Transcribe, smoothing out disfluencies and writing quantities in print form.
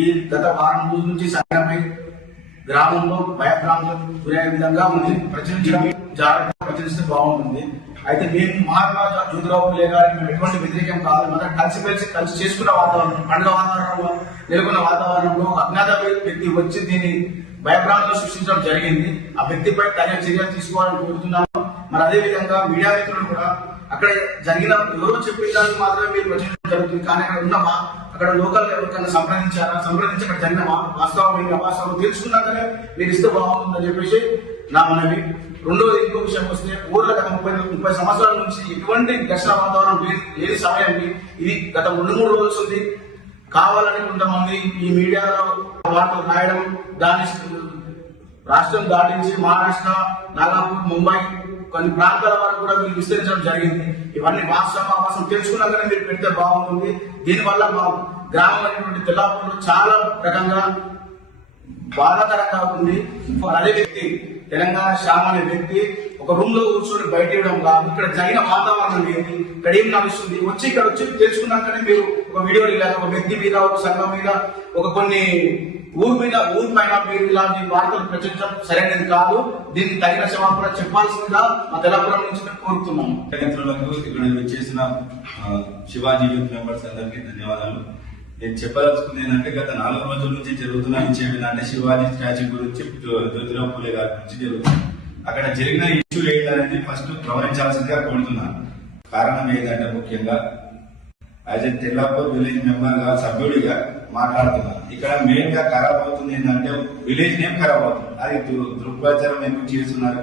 ఈ గత వారం రోజుల నుంచి సంఘటనపై గ్రామంలో భయభ్రాంతులకు గురయ్యే విధంగా ఉంది. ప్రచురించడం జాగ్రత్తగా ప్రచురిస్తే బాగుంటుంది. అయితే మేము మహాత్మా జ్యోతిరావు పూలే గారికి మేము ఎటువంటి వ్యతిరేకం కాదు. మనం కలిసి చేసుకున్న వాతావరణం, పండుగ వాతావరణంలో నెలకొన్న వాతావరణంలో అజ్ఞాత వ్యక్తి వచ్చి దీన్ని భయభ్రాంతులు సృష్టించడం జరిగింది. ఆ వ్యక్తిపై తగిన చర్యలు తీసుకోవాలని కోరుతున్నాను. మరి అదే విధంగా మీడియా మిత్రులు కూడా అక్కడ జరిగిన ఎవరో చెప్పిన దానికి మాత్రమే మీరు ప్రచురించడం జరుగుతుంది. కానీ అక్కడ ఉన్నామా, అక్కడ లోకల్ ఎవరికైనా సంప్రదించి అక్కడ జరిగిన వాస్తవం అవాస్తవం తెలుసుకున్నాకనే మీరు ఇస్తే బాగుంటుందని చెప్పేసి నా మనవి. రెండోది ఇంకో విషయం వస్తే ఊర్లో గత 30 సంవత్సరాల నుంచి ఎటువంటి ఘర్షణ వాతావరణం లేని సమయానికి ఇది గత 2-3 రోజులు ఉంది. కావాలని కొంతమంది ఈ మీడియాలో వార్తలు రాయడం, దాని రాష్ట్రం దాటించి మహారాష్ట్ర, నాగపూర్, ముంబై కొన్ని ప్రాంతాల వరకు కూడా మీరు విస్తరించడం జరిగింది. ఇవన్నీ వాస్తవం తెలుసుకున్నాకనే మీరు పెడితే బాగుంటుంది. దీనివల్ల మా గ్రామం అనేటువంటి తెల్లాపూర్లో చాలా రకంగా బాధాకరంగా ఉంది. అదే వ్యక్తి తెలంగాణ శ్యామ్ అనే వ్యక్తి ఒక రూమ్ లో కూర్చొని బయట ఇవ్వడం కాదు. ఇక్కడ జరిగిన వాతావరణం ఏంటి, ఇక్కడ ఏం నడుస్తుంది ఇక్కడ వచ్చి తెలుసుకున్నాకనే మీరు ఒక వీడియో ఇలాగ ఒక వ్యక్తి మీద, ఒక సంఘం మీద, ఒక కొన్ని ఊరు పైన మీరు ఇలాంటి వార్తలు ప్రచురించడం సరైనది కాదు. దీనికి తగిన క్షమాపణ చెప్పాల్సిందిగా మా తెలంగాణ నుంచి మేము కోరుతున్నాము. మిత్రులకు ఇక్కడ వచ్చేసిన శివాజీ యూత్ మెంబర్స్ అందరికీ ధన్యవాదాలు. నేను చెప్పదలుచుకుంది ఏంటంటే గత 4 రోజుల నుంచి జరుగుతున్న ఇచ్చేవి అంటే శివాజీ స్టాచ్యూ గురించి, జ్యోతిరావు పూలే గారి గురించి జరుగుతుంది. అక్కడ జరిగిన ఇష్యూ ఏంటనేది ఫస్ట్ గమనించాల్సిందిగా కోరుతున్నాను. కారణం ఏంటంటే ముఖ్యంగా as a Tellapur village member గా, సభ్యుడిగా మాట్లాడుతున్నాను. ఇక్కడ మెయిన్ గా ఖరాబ్ అవుతుంది ఏంటంటే విలేజ్ నేమ్ ఖరాబ్ అవుతుంది. అది దృక్ప్రచారం ఎందుకు చేస్తున్నారు